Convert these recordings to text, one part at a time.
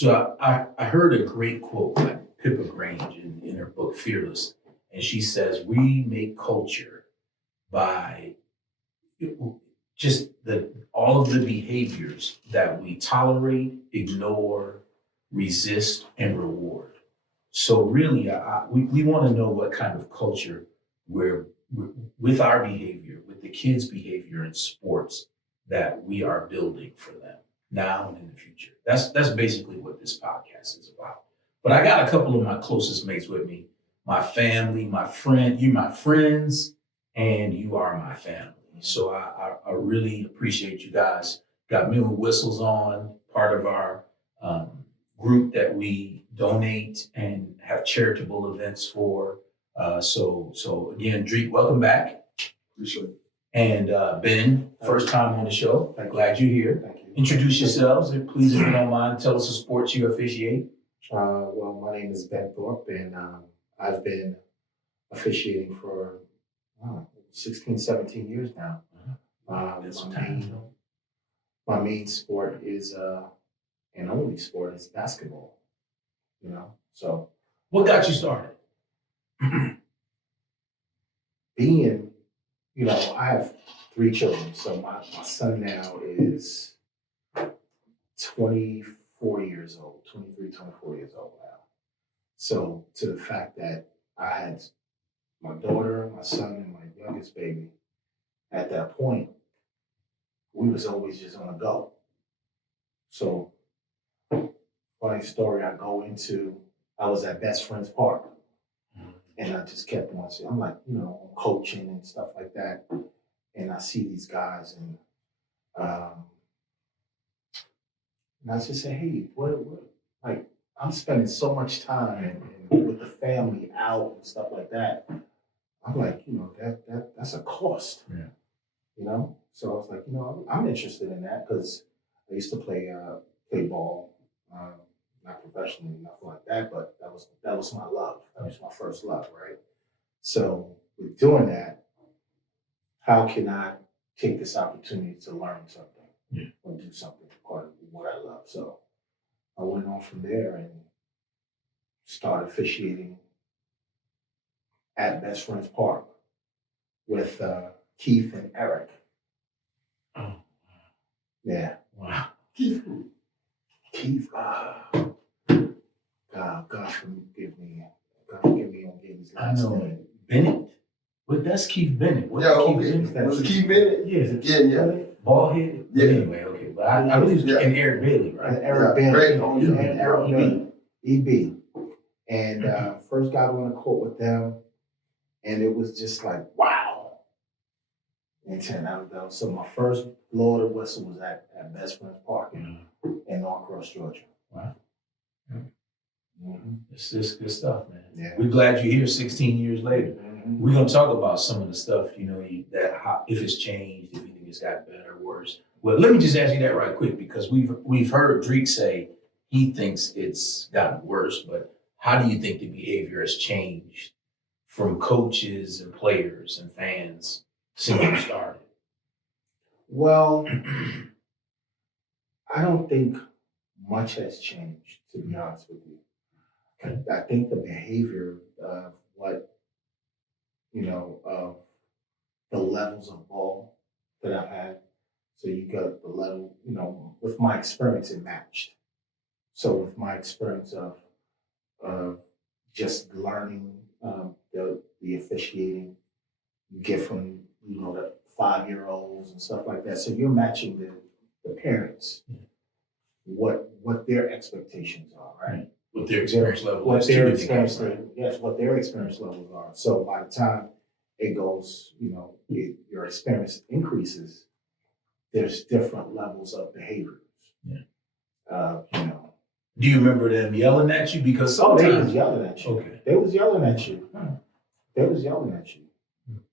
So I heard a great quote by Pippa Grange in her book Fearless, and she says, "We make culture by just the all of the behaviors that we tolerate, ignore, resist, and reward." So really, we want to know what kind of culture we're with our behavior, with the kids' behavior in sports that we are building for them now and in the future. That's basically what this podcast is about. But I got a couple of my closest mates with me, my family, my friend, you my friends, and you are my family. So I really appreciate you guys. Got Mill Whistles on, part of our group that we donate and have charitable events for. So again, Drake, welcome back. Appreciate it. And Ben, first time on the show. Glad you're here. Thank you. Introduce yourselves, and please, if you don't mind, tell us the sports you officiate. Well, my name is Ben Thorpe, and I've been officiating for 16, 17 years now. That's time. My main sport is, and only sport is basketball. So What got you started? being, I have 3 children. So my son now is 24 years old, 23, 24 years old now. So to the fact that I had my daughter, my son, and my youngest baby, at that point, we was always just on the go. So funny story, I was at Best Friends Park, and I just kept on saying, I'm like, coaching and stuff like that. And I see these guys, and I just say, hey, what, like, I'm spending so much time and with the family out and stuff like that. I'm like, that's a cost. Yeah. So I was like, I'm interested in that because I used to play ball, not professionally, nothing like that, but that was my love. That was my first love, right? So with doing that, how can I take this opportunity to learn something or do something part of what I love? So I went on from there and started officiating at Best Friends Park with Keith and Eric. Oh, Yeah. wow. Keith, God forgive me. God forgive me on getting his I last know. name. Bennett. Well, that's Keith Bennett. What's Yeah, Keith okay. Bennett? Was it Keith Bennett? Yeah. Yeah. Bald headed? Yeah. Anyway, okay. But I believe it's and Eric Bailey, right? And Eric Yeah, Bailey. great. Oh, yeah. And Eric EB. Bailey. EB. And first got on the court with them, and it was just like, wow. And 10 out of those. So my first blow of the whistle was at Best Friends Park in Norcross, Georgia. Wow. Mm-hmm. It's just good stuff, man. Yeah. We're glad you're here 16 years later. Mm-hmm. We're gonna talk about some of the stuff, if it's changed, if you think it's got better or worse. Well, let me just ask you that right quick, because we've heard Drake say he thinks it's gotten worse, but how do you think the behavior has changed from coaches and players and fans since you started? Well, I don't think much has changed, to be honest with you. I think the behavior of of the levels of ball that I've had. So you got the level, with my experience, it matched. So with my experience of just learning the officiating, you get from, the 5-year-olds and stuff like that. So you're matching the parents, what their expectations are, right? What their experience level What is. their too, experience right? level, yes, what their experience levels are. So by the time it goes, your experience increases, there's different levels of behaviors. Yeah. Do you remember them yelling at you? Because They was sometimes, yelling at you. okay. They was yelling at you. Huh. They was yelling at you.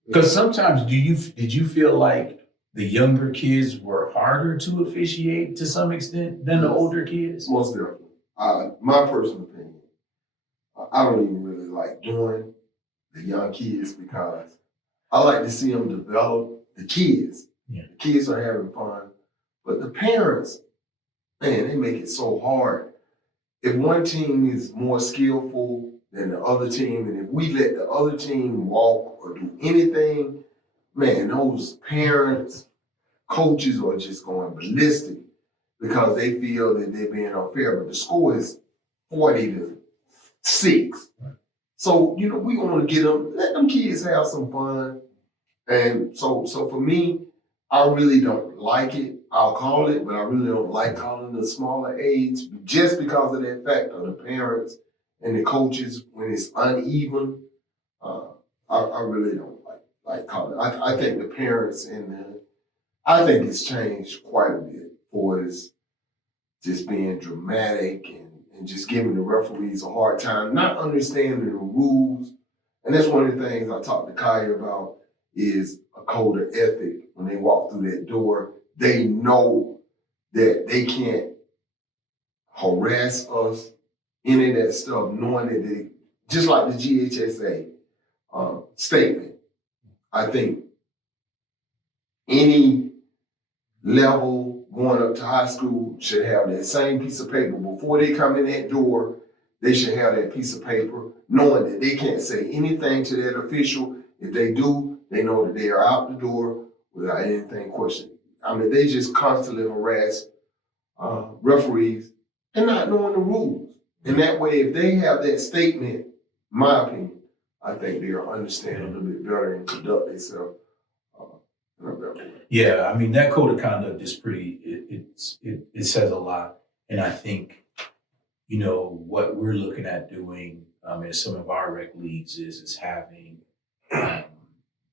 Because sometimes did you feel like the younger kids were harder to officiate to some extent than the older kids? Most definitely. My personal opinion, I don't even really like doing the young kids because I like to see them develop the kids. Yeah. The kids are having fun, but the parents, man, they make it so hard. if one team is more skillful than the other team, and if we let the other team walk or do anything, man, those parents, coaches are just going ballistic because they feel that they're being unfair. But the score is 40-6. So, we want to get them, let them kids have some fun. And so for me, I really don't like it. I'll call it, but I really don't like calling the smaller age just because of that fact of the parents and the coaches when it's uneven. I really don't like calling it. I think the parents I think it's changed quite a bit for it's just being dramatic and just giving the referees a hard time, not understanding the rules. And that's one of the things I talked to Kaya about is a code of ethic. When they walk through that door, they know that they can't harass us, any of that stuff, knowing that they, just like the GHSA statement, I think any level going up to high school should have that same piece of paper. Before they come in that door, they should have that piece of paper, knowing that they can't say anything to that official. If they do, they know that they are out the door without anything questioned. I mean, they just constantly harass referees and not knowing the rules. And that way, if they have that statement, in my opinion, I think they'll understand a little bit better and conduct themselves in a better way. Yeah, I mean, that code of conduct is pretty, it says a lot. And I think, what we're looking at doing in some of our rec leagues is having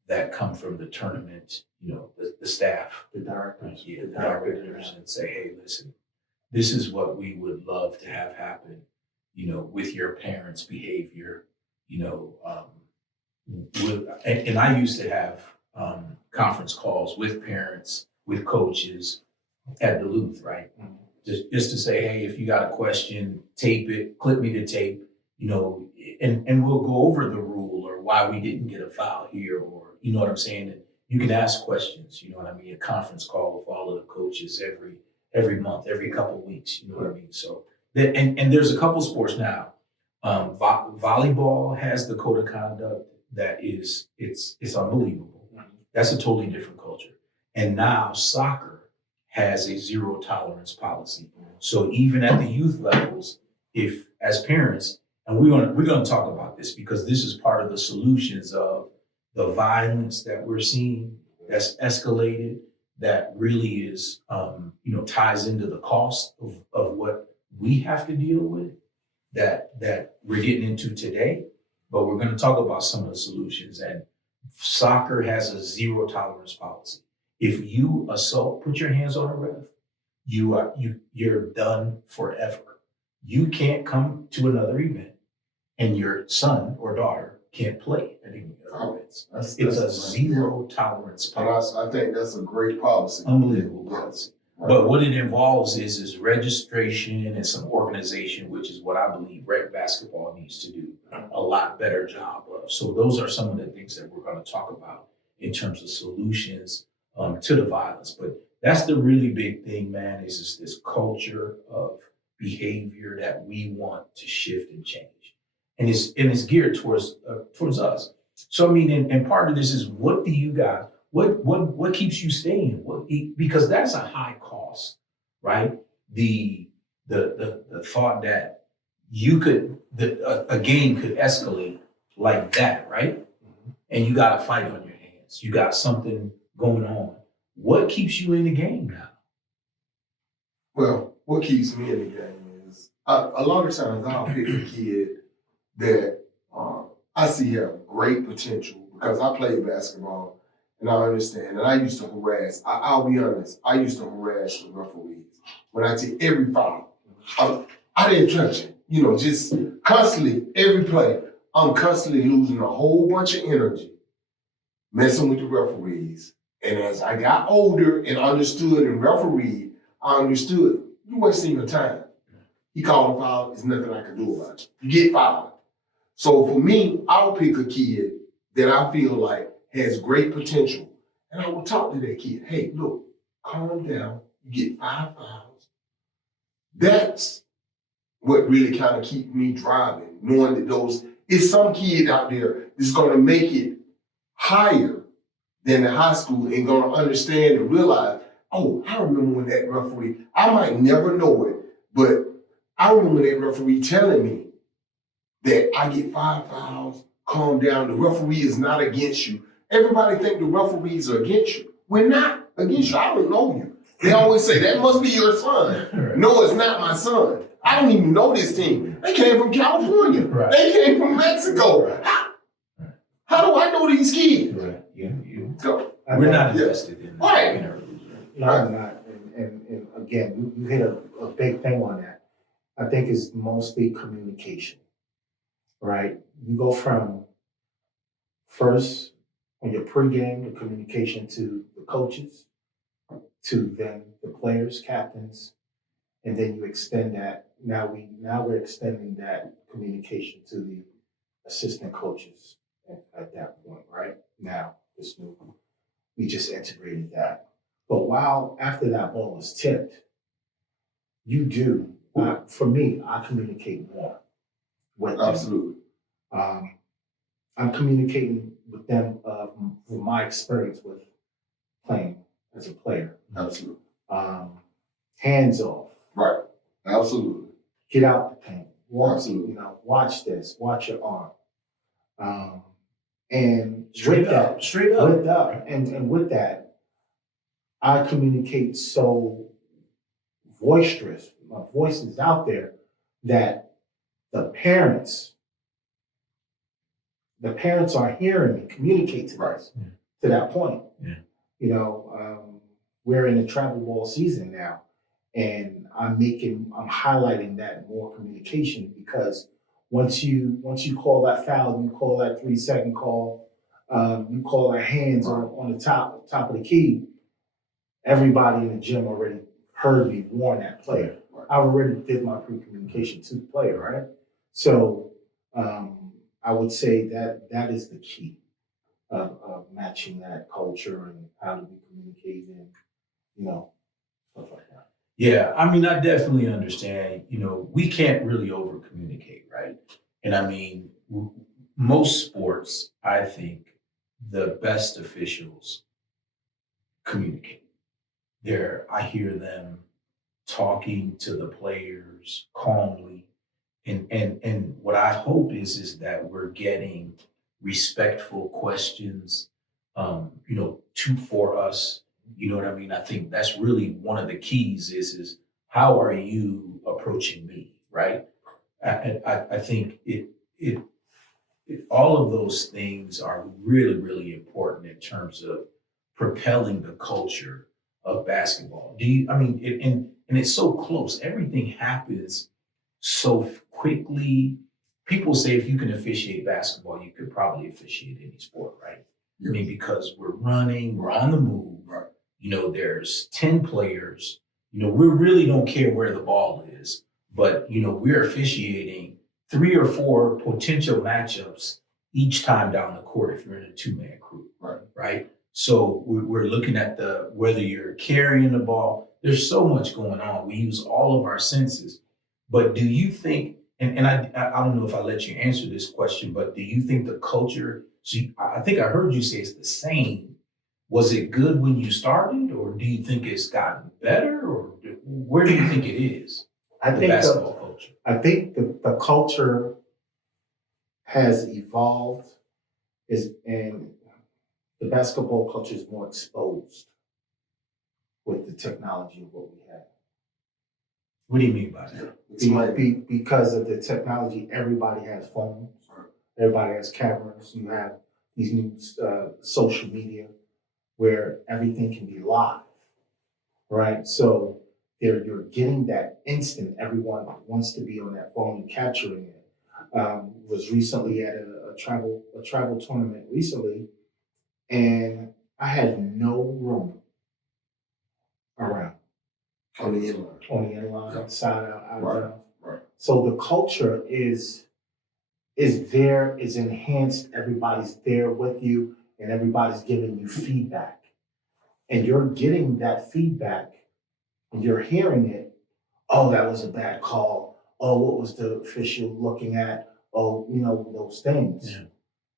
that come from the tournament, the staff, The directors. the directors, and say, hey, listen, this is what we would love to have happen, with your parents' behavior, and I used to have conference calls with parents, with coaches at Duluth, right? Mhm. Just to say, hey, if you got a question, tape it, clip me the tape, and we'll go over the rule or why we didn't get a foul here, or you know what I'm saying? And you can ask questions, you know what I mean? A conference call with all of the coaches every month, every couple of weeks, you know what I mean? So and there's a couple sports now. Volleyball has the code of conduct that it's unbelievable. That's a totally different culture. And now soccer has a zero tolerance policy. So even at the youth levels, if as parents, and we're gonna talk about this because this is part of the solutions of the violence that we're seeing that's escalated, that really is ties into the cost of what we have to deal with that we're getting into today. But we're going to talk about some of the solutions. And soccer has a zero tolerance policy. If you assault, put your hands on a ref, you're done forever. You can't come to another event, and your son or daughter can't play at any other events. It's a zero tolerance policy. I think that's a great policy. Unbelievable policy. But what it involves is registration and some organization, which is what I believe rec basketball needs to do a lot better job of. So those are some of the things that we're going to talk about in terms of solutions to the violence. But that's the really big thing, man, is this culture of behavior that we want to shift and change. And it's geared towards us. So I mean, and part of this is, what do you guys, what keeps you staying? Because that's a high cost, right? The thought that a game could escalate like that, right? Mm-hmm. And you got a fight on your hands. You got something going on. What keeps you in the game now? Well, what keeps me in the game is a lot of times I'll pick a kid that I see have great potential because I played basketball and I understand. And I used to harass, I'll be honest, I used to harass the referees. When I take every foul, I didn't touch it. Just constantly, every play, I'm constantly losing a whole bunch of energy, messing with the referees. And as I got older and understood and refereed, I understood, you're wasting your time. He called a foul, there's nothing I can do about it. You get fouled. So for me, I'll pick a kid that I feel like has great potential. And I will talk to that kid. Hey, look, calm down. You get 5 fouls. That's what really kind of keep me driving, knowing that it's some kid out there that's gonna make it higher than the high school and gonna understand and realize, oh, I remember when that referee, I might never know it, but I remember that referee telling me that I get 5 fouls, calm down, the referee is not against you. Everybody think the referees are against you. We're not against you, I don't know you. They always say, that must be your son. Right. No, it's not my son. I don't even know this team. They came from California. Right. They came from Mexico. Right. How do I know these kids? Right. So, We're not invested in Right. interviews. No, I'm not. And again, you hit a big thing on that. I think it's mostly communication, right? You go from first on your pregame, the communication to the coaches, to then the players, captains, and then you extend that. Now we're extending that communication to the assistant coaches at that point, right? Now, this new, we just integrated that. But while after that ball is tipped, you do, for me, I communicate more with them. absolutely. I'm communicating with them with my experience with playing as a player. Absolutely. Hands off, Right. Absolutely. get out the paint, walk, Absolutely. watch this, watch your arm. And Straight with up. that, Straight up. with that, and with that, I communicate so boisterous, my voice is out there that the parents are hearing me communicate to Right. us to that point. Yeah. We're in the travel ball season now, and I'm highlighting that more communication, because once you call that foul, you call that 3-second call, you call that hands on the top of the key. Everybody in the gym already heard me warn that player. Right. I already did my pre-communication to the player, right? So I would say that is the key of matching that culture and how do we communicate and stuff like that. Yeah, I mean, I definitely understand. We can't really over communicate, right? And I mean, most sports, I think the best officials communicate. I hear them talking to the players calmly. And what I hope is that we're getting respectful questions, for us. You know what I mean? I think that's really one of the keys is how are you approaching me, right? I think it all of those things are really, really important in terms of propelling the culture of basketball. And it's so close. Everything happens so quickly. People say if you can officiate basketball, you could probably officiate any sport, right? I mean, because we're running, we're on the move. Right. There's 10 players. We really don't care where the ball is, but we're officiating 3 or 4 potential matchups each time down the court if you're in a 2-man crew. Right. So we're looking at whether you're carrying the ball. There's so much going on. We use all of our senses. But do you think, and I don't know if I let you answer this question, but do you think the culture, I think I heard you say it's the same. Was it good when you started, or do you think it's gotten better, or where do you think it is? I The think basketball culture. I think the culture has evolved, and the basketball culture is more exposed with the technology of what we have. What do you mean by that? Because of the technology, everybody has phones, everybody has cameras. You have these new social media where everything can be live, right? So you're getting that instant. Everyone wants to be on that phone and capturing it. Was recently at a travel tournament recently, and I had no room around. On the inline. On the inline, Yeah. side out, out Right. of bounds. Right. So the culture is there, is enhanced. Everybody's there with you, and everybody's giving you feedback. And you're getting that feedback, and you're hearing it. Oh, that was a bad call. oh, what was the official looking at? Oh, those things. Yeah.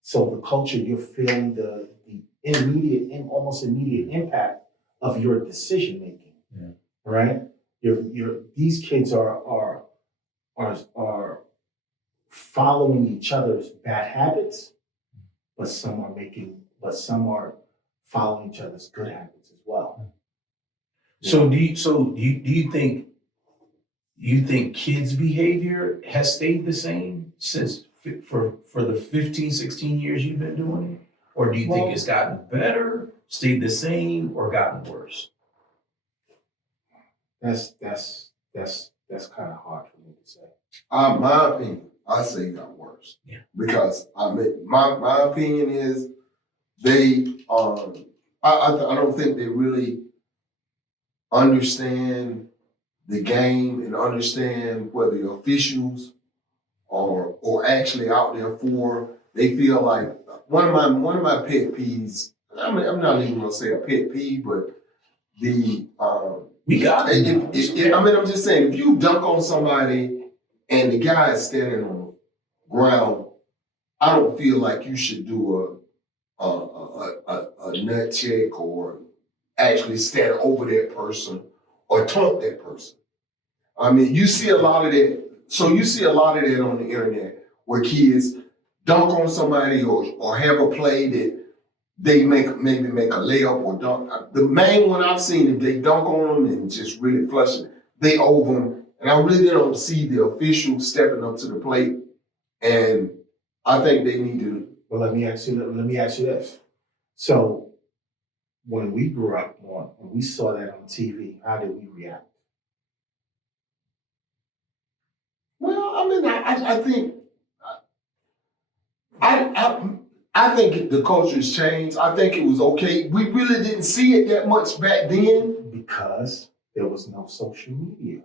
So the culture, you're feeling the immediate and almost immediate impact of your decision making. Yeah. Right? These kids are following each other's bad habits, but some are following each other's good habits as well. So do you think kids' behavior has stayed the same since for the 15, 16 years you've been doing it? Or do you think it's gotten better, stayed the same, or gotten worse? That's kind of hard for me to say. My opinion, I say it got worse. Yeah. Because my opinion is they I don't think they really understand the game and understand what the officials or actually out there for. They feel like one of my pet peeves. I'm not even gonna say a pet peeve, but the We got it. I'm just saying, if you dunk on somebody and the guy is standing on the ground, I don't feel like you should do a nut check or actually stand over that person or taunt that person. I mean, you see a lot of that. So you see a lot of that on the internet where kids dunk on somebody or have a play that they maybe make a layup or dunk. The main one I've seen, if they dunk on them and just really flush it, they over them. And I really don't see the officials stepping up to the plate. And I think they need to. Well, let me ask you this. So when we grew up and we saw that on TV, how did we react? Well, I mean, I think the culture's changed. I think it was okay. We really didn't see it that much back then. Because there was no social media.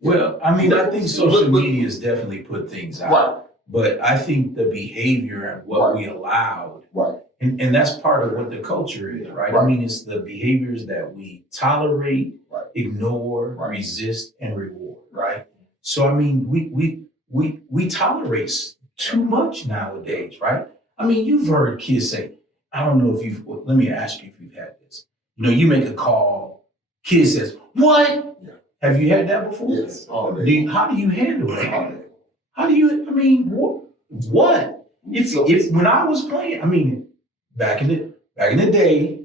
Well, I mean, I think social media has definitely put things out. Right. But I think the behavior and what we allowed, Right. and that's part of what the culture is, right? I mean, it's the behaviors that we tolerate, ignore, resist, and reward, right? So I mean, we tolerate too much nowadays, right? I mean, you've heard kids say, I don't know if let me ask you if you've had this. You make a call, kid says, what? Yeah. Have you had that before? Yes. How do you handle that? How do you, I mean, what? If when I was playing, I mean, back in the day,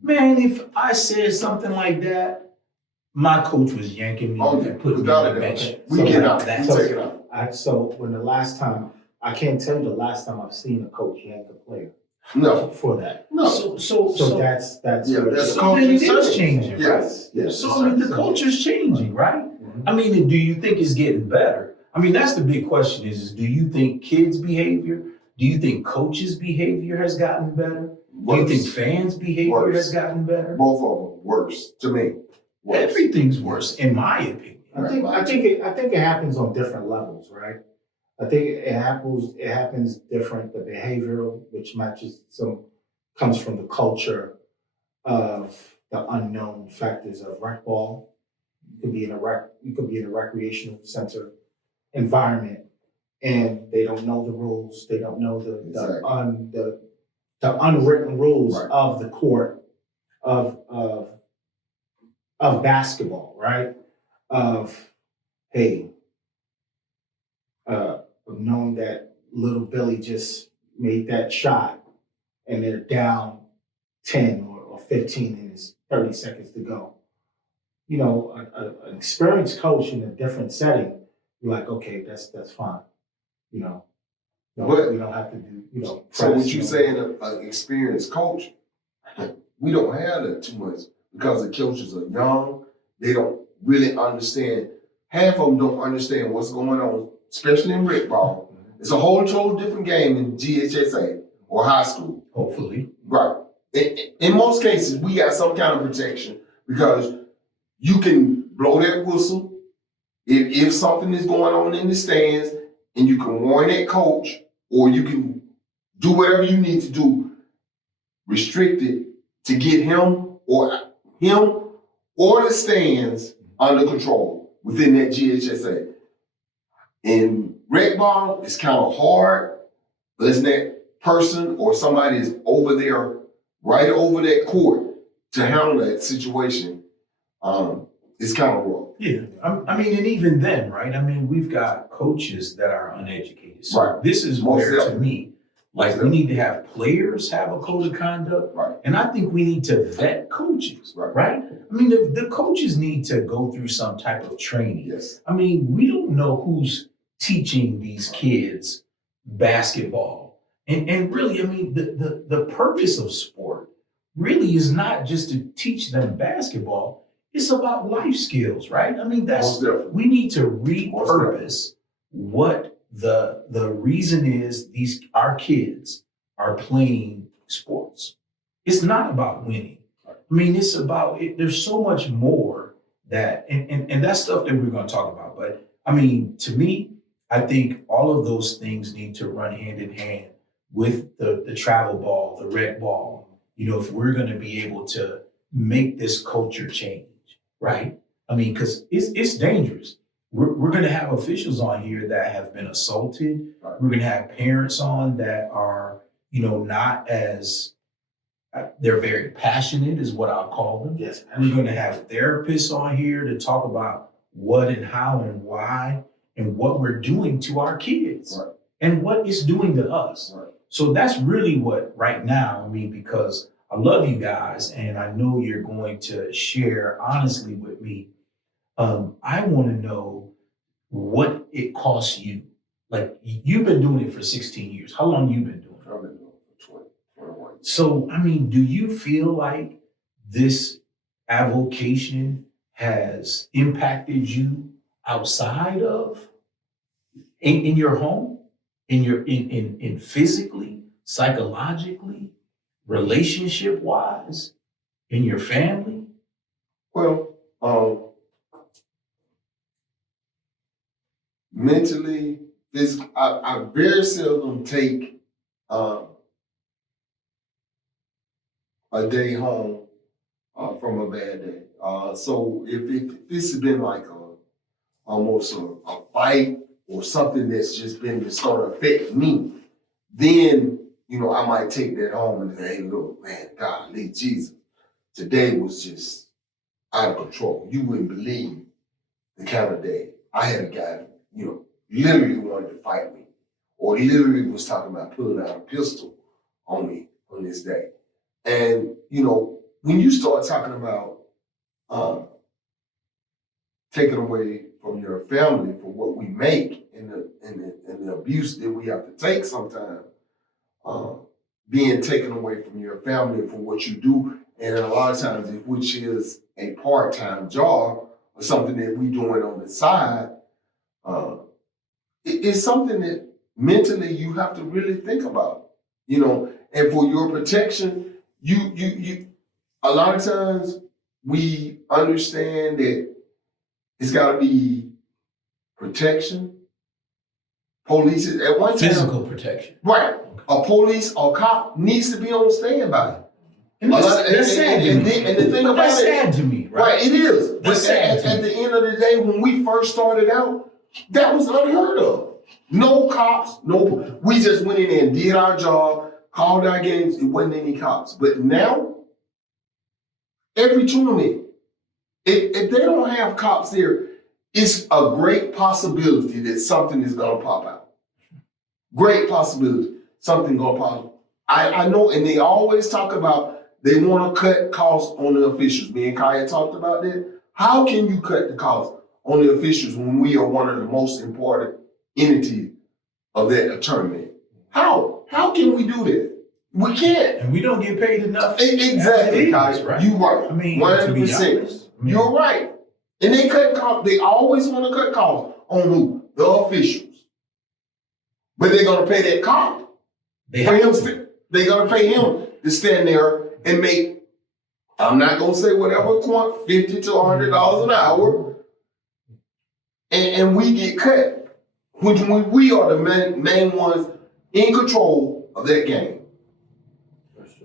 man, if I said something like that, my coach was yanking me and putting me on the bench. We get out. Take it out. So when I can't tell you the last time I've seen a coach yank a player. No. For that. No. So that's the culture is changing. Yes. Right? Yes. So I mean, the culture's changing, right? Mm-hmm. I mean, do you think it's getting better? I mean, that's the big question is do you think kids' behavior, do you think coaches' behavior has gotten better? Worse. Do you think fans' behavior has gotten better? Both of them worse to me. Worse. Everything's worse, in my opinion. I think it happens on different levels, right? I think it happens different. The behavioral, which comes from the culture of the unknown factors of rec ball. You could be in a recreational center environment, and they don't know the rules. They don't know the unwritten rules of the court of basketball, right? Of knowing that little Billy just made that shot and they're down 10 or 15 and it's 30 seconds to go. An experienced coach in a different setting, you're like, okay, that's fine. We don't have to do, So what you saying, an experienced coach, we don't have that too much because the coaches are young. They don't really understand. Half of them don't understand what's going on, especially in rec ball. Mm-hmm. It's a whole total different game in GHSA or high school. Hopefully. Right. In most cases, we got some kind of protection because you can blow that whistle if something is going on in the stands and you can warn that coach or you can do whatever you need to do, restrict it to get him or the stands under control within that GHSA. In rec ball, it's kind of hard, unless that person or somebody is over there, right over that court to handle that situation. It's kind of rough. Yeah, I mean, and even then, right? I mean, we've got coaches that are uneducated. So Right. this is Most where, to definitely. me, like we need to have players have a code of conduct. Right. And I think we need to vet coaches, Right. right? I mean, the coaches need to go through some type of training. Yes. I mean, we don't know who's teaching these kids basketball. And really, I mean, the purpose of sport really is not just to teach them basketball. It's about life skills, right? I mean, Most definitely. we need to repurpose what the reason is our kids are playing sports. It's not about winning. I mean, it's about there's so much more that and that's stuff that we're going to talk about. But I mean, to me, I think all of those things need to run hand in hand with the travel ball, the rec ball. You know, if we're going to be able to make this culture change. Right? I mean, because it's dangerous. We're going to have officials on here that have been assaulted. Right. We're going to have parents on that are, not as, they're very passionate is what I'll call them. Yes. We're going to have therapists on here to talk about what and how and why and what we're doing to our kids. Right. And what it's doing to us. Right. So that's really what right now, I mean, because I love you guys, and I know you're going to share honestly with me. I want to know what it costs you. Like, you've been doing it for 16 years. How long you been doing it? I've been doing it for 21 years. So, I mean, do you feel like this avocation has impacted you outside of in your home, in physically, psychologically? Relationship wise, in your family? Well, mentally, I very seldom take a day home from a bad day. So if this has been like almost a fight or something that's just been just going to affect me, then I might take that home and say, hey, look, man, golly, Jesus, today was just out of control. You wouldn't believe the kind of day. I had a guy, literally wanted to fight me, or literally was talking about pulling out a pistol on me on this day. And, when you start talking about taking away from your family for what we make and the abuse that we have to take sometimes, being taken away from your family for what you do, and a lot of times, which is a part-time job or something that we doing on the side, it's something that mentally you have to really think about, and for your protection, you a lot of times we understand that it's got to be protection. Police at one time, Physical protection. right? A police or cop needs to be on standby. And that's sad to me. And the thing about that's it, sad to me, right? right? It is. But That's sad to at me. the end of the day, when we first started out, that was unheard of. No cops, no. We just went in there and did our job, called our games. It wasn't any cops. But now, every tournament, if they don't have cops there, it's a great possibility that something is gonna pop out. Great possibility. Something gonna pop. I know, and they always talk about they want to cut costs on the officials. Me and Kaya talked about that. How can you cut the costs on the officials when we are one of the most important entities of that tournament? How? How can we do that? We can't. And we don't get paid enough. Exactly, as it is, Kaya. right? You right. I mean, 100%. to be honest, I mean, You're right. And they cut costs. They always want to cut costs on who? The officials. But they're gonna pay that cop. they For have him, to. they're gonna pay him to stand there and make, I'm not gonna say whatever, $50 to $100 an hour, and we get cut. When we are the main ones in control of that game.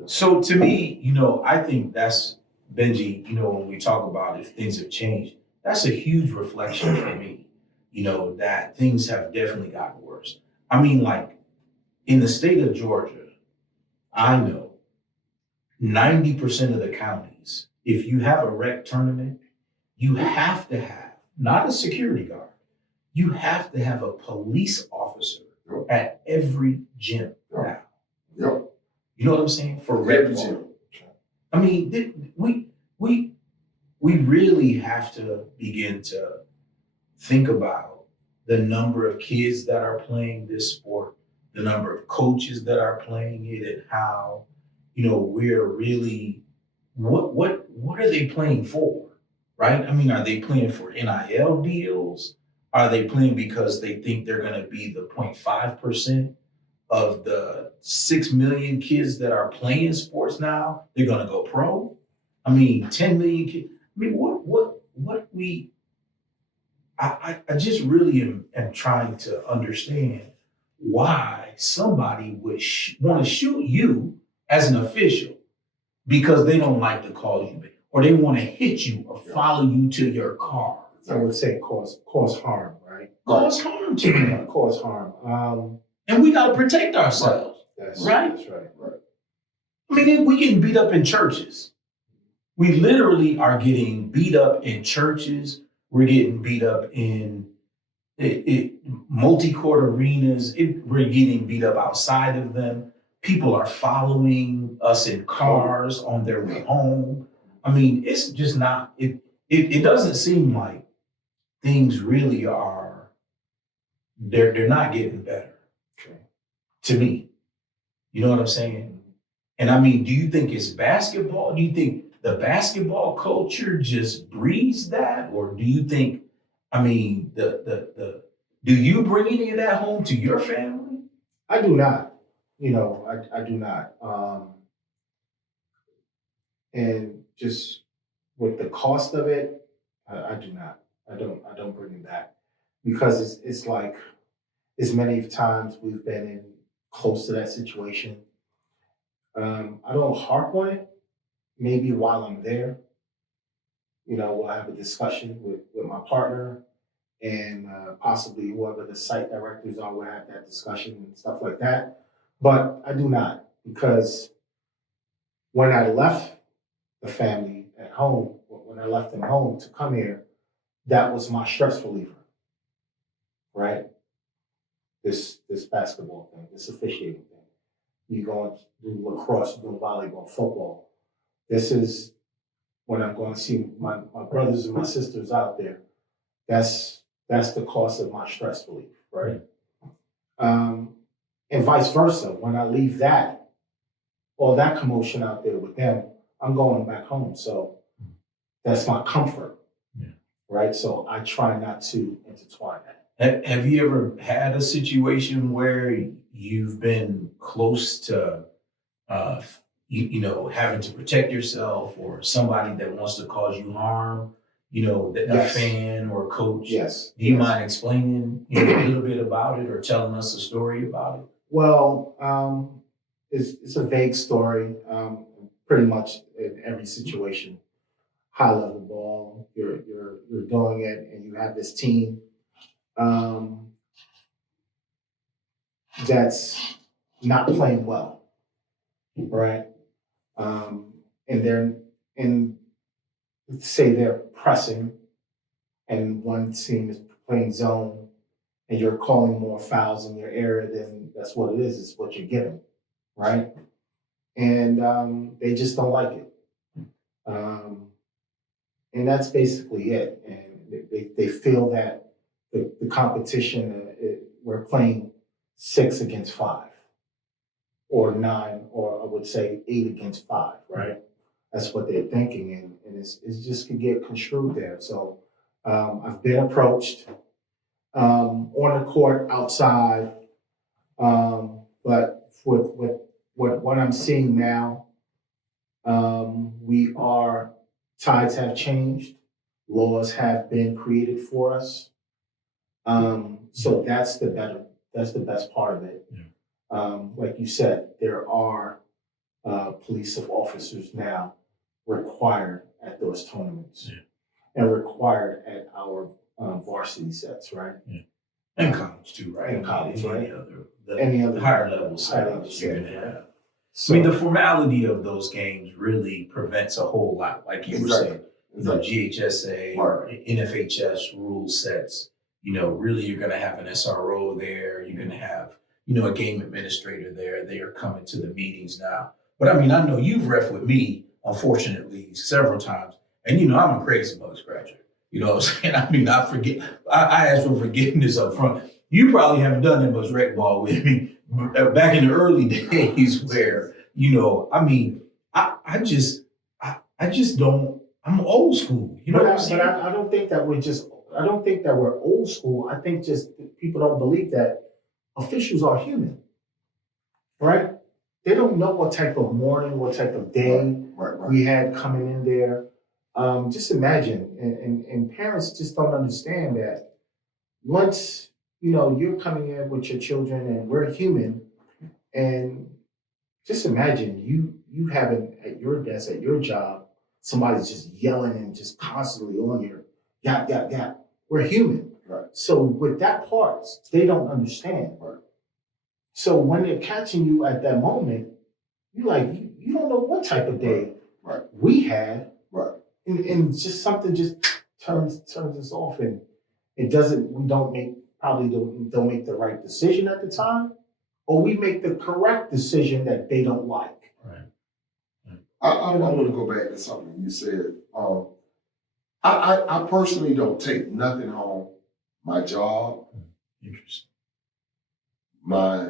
So to me, I think that's, Benji, when we talk about if things have changed, that's a huge reflection for me. that things have definitely gotten worse. I mean, like in the state of Georgia, I know 90% of the counties, if you have a rec tournament, you have to have not a security guard, you have to have a police officer at every gym now. Yep. You know what I'm saying? For rec Every ball. gym. I mean, we really have to begin to think about the number of kids that are playing this sport, the number of coaches that are playing it, and how, we're really what are they playing for? Right? I mean, are they playing for NIL deals? Are they playing because they think they're gonna be the 0.5% of the 6 million kids that are playing sports now? They're gonna go pro? I mean, 10 million kids. I mean, what we I just really am trying to understand why somebody would want to shoot you as an official because they don't like to call you, or they want to hit you or follow you to your car. I would say cause harm, right? Cause harm to you. Cause harm. And we got to protect ourselves. Right? That's right. I mean, we getting beat up in churches. We literally are getting beat up in churches. We're getting beat up in multi-court arenas. We're getting beat up outside of them. People are following us in cars on their way home. I mean, it's just not, it doesn't seem like things really are, they're not getting better to me. You know what I'm saying? And I mean, do you think it's basketball? Do you think the basketball culture just breeds that? Or do you think, I mean, do you bring any of that home to your family? I do not. I do not. And just with the cost of it, I do not. I don't bring it back because it's like as many times we've been in close to that situation. I don't harp on it. Maybe while I'm there, we'll have a discussion with my partner and possibly whoever the site directors are. We'll have that discussion and stuff like that. But I do not, because when I left the family at home, when I left them home to come here, that was my stress reliever, right? This basketball thing, this officiating thing. You going to do lacrosse, you doing volleyball, football. This is when I'm going to see my brothers and my sisters out there. That's the cost of my stress relief, right? And vice versa. When I leave that, all that commotion out there with them, I'm going back home. So that's my comfort, right? So I try not to intertwine that. Have you ever had a situation where you've been close to, having to protect yourself, or somebody that wants to cause you harm? A fan or a coach. Yes. Do you mind explaining a little bit about it, or telling us a story about it? Well, it's a vague story. Pretty much in every situation, high level ball, you're doing it, and you have this team that's not playing well, right? And say they're pressing, and one team is playing zone, and you're calling more fouls in your area, then that's what it is. It's what you're getting, right? And they just don't like it. And that's basically it. And they feel that the competition, we're playing 6 against 5, or 9, or I would say 8 against 5, right? That's what they're thinking, and it's just could get construed there. So I've been approached on the court, outside, but with what I'm seeing now, tides have changed, laws have been created for us. So that's the best part of it. Like you said, there are police officers now required at those tournaments, and required at our varsity sets, right? And college too, right? And college, right? Any other Any higher level higher level setups you're set, gonna right? have. So, I mean, the formality of those games really prevents a whole lot, like you were saying. You know, GHSA or NFHS rule sets. You know, really, you're going to have an SRO there. You're going to have, you know, a game administrator there. They are coming to the meetings now. But I mean, I know you've ref with me, unfortunately, several times, and you know, I'm a crazy Bucks graduate. You know what I'm saying? I mean, I ask for forgiveness up front. You probably haven't done that much rec ball with me back in the early days, where you know, I mean, I just don't. I'm old school. You know what I'm saying? I don't think that I don't think that we're old school. I think just people don't believe that officials are human, right? They don't know what type of morning, what type of day we had coming in there. Just imagine, and parents just don't understand that once, you know, you're coming in with your children and we're human, and just imagine you having at your desk, at your job, somebody's just yelling and just constantly on your yap, yap, yap. We're human. Right. So with that part, they don't understand. Right. So when they're catching you at that moment, you like, you don't know what type of day Right. we had. Right. And just something just turns us off, and it doesn't, we probably don't make the right decision at the time, or we make the correct decision that they don't like. Right. I want to go back to something you said. I personally don't take nothing home. My job, Interesting. my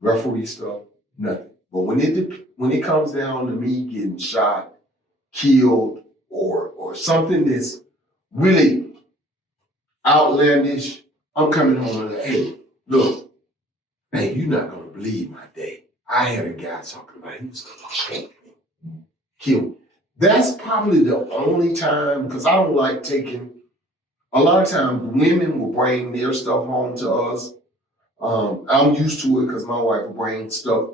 referee stuff, nothing. But when it comes down to me getting shot, killed, or something that's really outlandish, I'm coming home and like, hey, look, man, you're not gonna believe my day. I had a guy talking about he was gonna shoot me, kill me. That's probably the only time, because I don't like taking. A lot of times, women will bring their stuff home to us. I'm used to it because my wife will bring stuff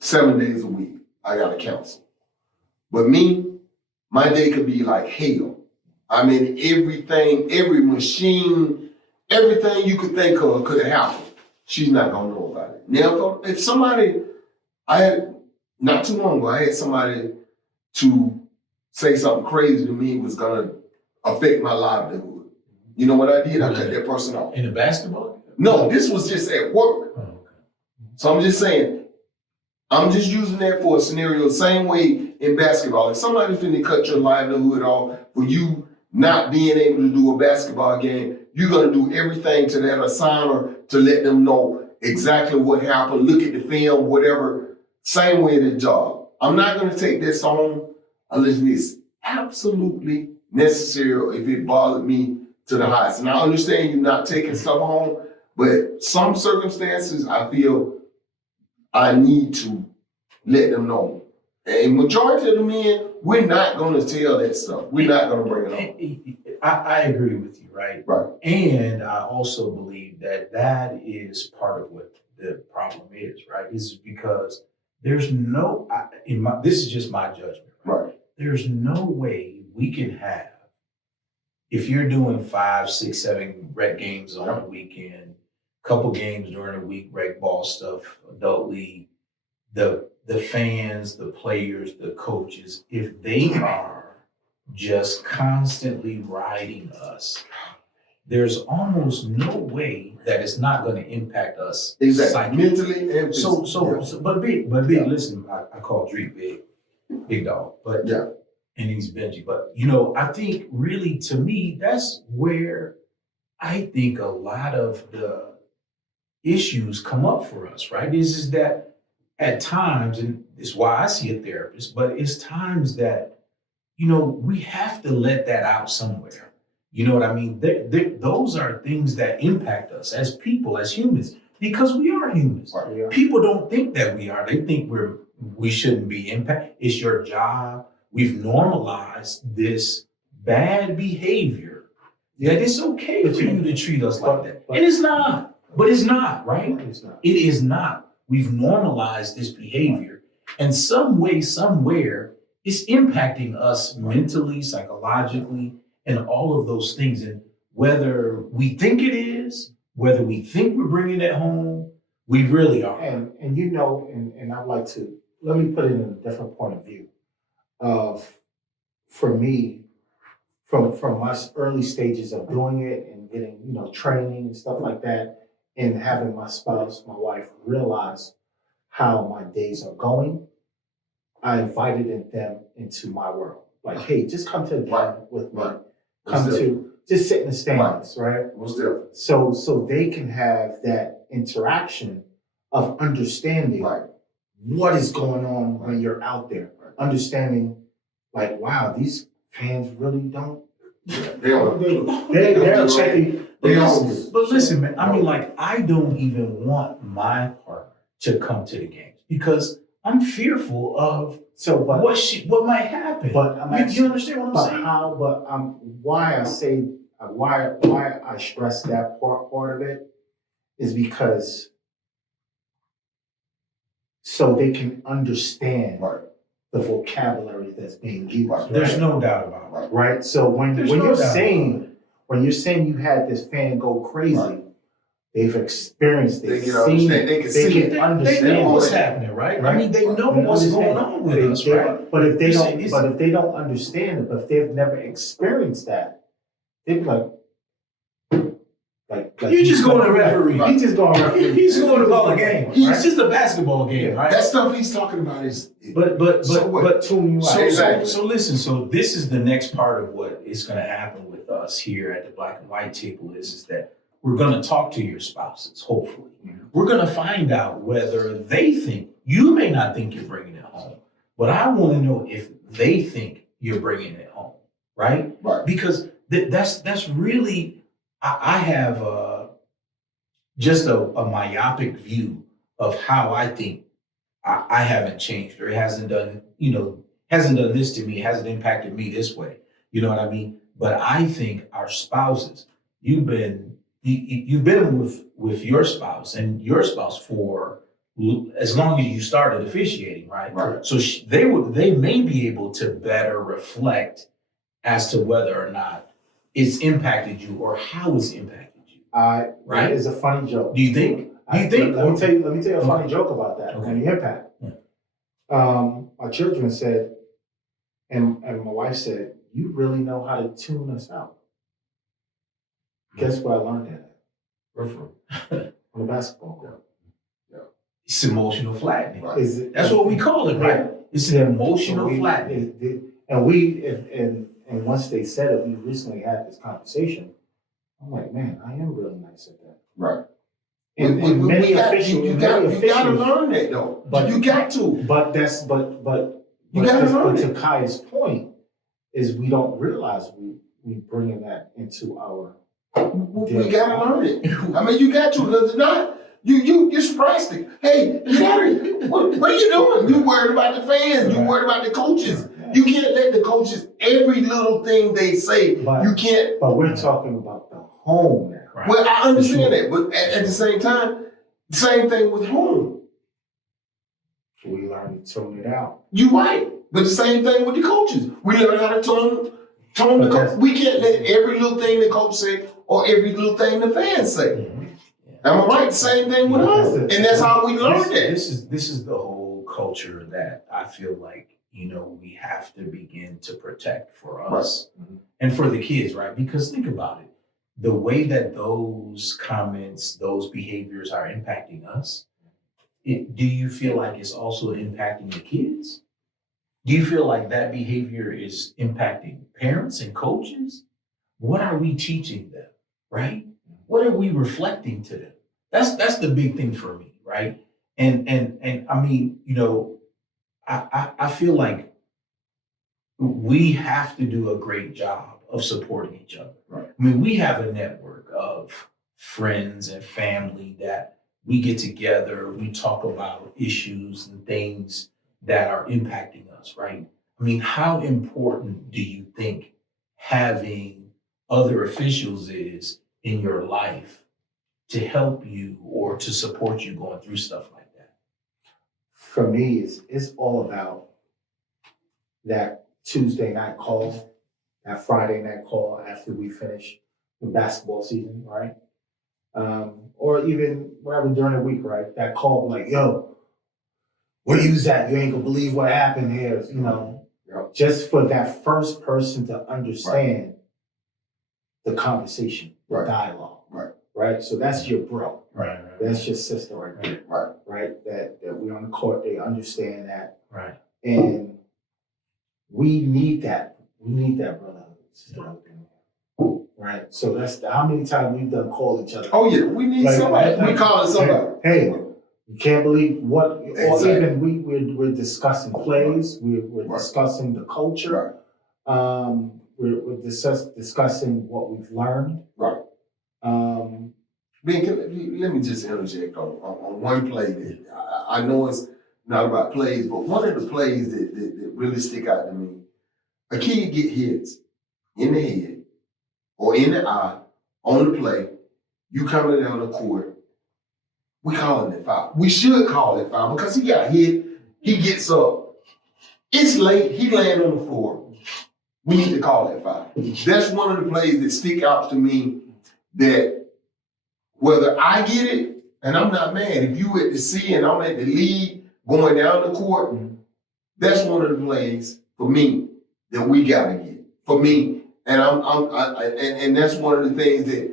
7 days a week. I got to counsel. But me, my day could be like hell. I mean, everything, every machine, everything you could think of could have happened. She's not going to know about it. Now, if somebody, not too long ago, I had somebody to say something crazy to me was going to affect my livelihood. You know what I did? I cut that person off. In the basketball? No, this was just at work. Oh, okay. So I'm just saying, I'm just using that for a scenario, same way in basketball. If somebody's finna cut your livelihood off for you not being able to do a basketball game, you're gonna do everything to that assigner to let them know exactly what happened, look at the film, whatever. Same way at the job. I'm not gonna take this on unless it's absolutely necessary or if it bothered me to the highest. And I understand you not taking stuff home, but some circumstances I feel I need to let them know. And majority of the men, we're not going to tell that stuff. We're not going to bring it up. I agree with you, right? Right. And I also believe that that is part of what the problem is, right? Is because there's no, this is just my judgment, Right. There's no way we can have, if you're doing 5, 6, 7 rec games on the weekend, couple games during the week, rec ball stuff, adult league, the fans, the players, the coaches, if they are just constantly riding us, there's almost no way that it's not going to impact us. Exactly. Mentally and physically. But big, listen, I call Drake big dog, but yeah. And he's Benji. But you know, I think really to me, that's where I think a lot of the issues come up for us, right? Is that at times, and it's why I see a therapist, but it's times that, you know, we have to let that out somewhere. You know what I mean? Those are things that impact us as people, as humans, because we are humans. Right. Yeah. People don't think that we are. They think we shouldn't be impacted. It's your job. We've normalized this bad behavior. That it's okay for you to treat us like that. And it's not. But it's not, right? It's not. It is not. We've normalized this behavior. And some way, somewhere, it's impacting us mentally, psychologically, and all of those things. And whether we think it is, whether we think we're bringing it home, we really are. And you know, and I'd like to, let me put it in a different point of view of, for me, from my early stages of doing it and getting, you know, training and stuff like that, and having my spouse, my wife, realize how my days are going, I invited them into my world. Like, hey, just come to the gym with me. Right. Come to, just sit in the stands, right? Most definitely. So they can have that interaction of understanding Right. what is going on when you're out there. Understanding, like, wow, these fans really don't. Yeah, they don't. They're affecting. But listen, man, I mean, like, I don't even want my partner to come to the games because I'm fearful of what might happen. But you understand what I'm saying? Why I say why I stress that part of it is because so they can understand the vocabulary that's being used. Right? There's no doubt about it. Right. So when you're saying you had this fan go crazy, they've experienced it. They can understand. They know what's happening, right? I mean, they know what's going on with us, right? But if they don't understand it, but if they've never experienced that, they'd be like you just going to referee. He's just going to referee. He's going to call a game. It's just a basketball game, right? That stuff he's talking about is. So listen. So this is the next part of what is going to happen with us here at the Black and White table is that we're going to talk to your spouses. Hopefully, we're going to find out whether they think you may not think you're bringing it home, but I want to know if they think you're bringing it home, right? Right. Because that's really. I have just a myopic view of how I think I haven't changed or it hasn't done this to me, it hasn't impacted me this way. You know what I mean? But I think our spouses, you've been with your spouse and your spouse for as long as you started officiating, right? Right. So they may be able to better reflect as to whether or not it's impacted you or how it's impacted you. Right? It's a funny joke. Do you think? Let me tell you a funny joke about that and the impact. Yeah. My children said, and my wife said, "You really know how to tune us out." Guess where I learned that? On the basketball court. Yeah. It's emotional flattening. Right. That's what we call it, right? It's an emotional flattening. And once they said it, we recently had this conversation. I'm like, man, I am really nice at that. Right. And many officials, you gotta learn that though. But you got to. But to Kai's point is we don't realize we bringing that into our. We gotta learn it. I mean, you got to. Because if not, you're surprised. Hey, get out of here. What are you doing? You worried about the fans. You worried about the coaches. You can't let the coaches, every little thing they say, you can't. But we're talking about the home now. Right. Well, I understand that, but at the same time, same thing with home. We learn to tune it out. You're right. But the same thing with the coaches. We learn how to tone the coach. We can't let every little thing the coach say or every little thing the fans say. Mm-hmm. Am I right? Same thing with us. And that's how we learn that. This is the whole culture that I feel like, we have to begin to protect for us and for the kids, right? Because think about it. The way that those comments, those behaviors are impacting us, do you feel like it's also impacting the kids? Do you feel like that behavior is impacting parents and coaches? What are we teaching them, right? What are we reflecting to them? That's the big thing for me, right? And I mean, I feel like we have to do a great job of supporting each other. Right. I mean, we have a network of friends and family that we get together, we talk about issues and things that are impacting us, right? I mean, how important do you think having other officials is in your life to help you or to support you going through stuff like that? For me, it's all about that Tuesday night call that Friday night call after we finish the basketball season, right? Or even whatever during the week, right? That call like, yo, where you was at? You ain't gonna believe what happened here, you know. Yep. Just for that first person to understand the conversation, the Right. dialogue. Right. Right? So that's your bro. Right. That's your sister right there. Right. Right? That we on the court, they understand that. Right. And we need that. We need that brotherhood. Right. So that's how many times we've done call each other. Oh yeah, we need somebody. We calling somebody. Hey, you can't believe what, or Exactly. even we're discussing plays. We're discussing the culture. Right. We're discussing what we've learned. Right. Ben, let me just interject on one play that I know it's not about plays, but one of the plays that really stick out to me, a kid get hits in the head or in the eye on the play, you coming down the court, we calling it foul. We should call it foul because he got hit, he gets up, it's late, he land on the floor. We need to call that foul. That's one of the plays that stick out to me that whether I get it, and I'm not mad, if you at the C and I'm at the lead going down the court, that's one of the plays for me that we gotta get. For me, and and that's one of the things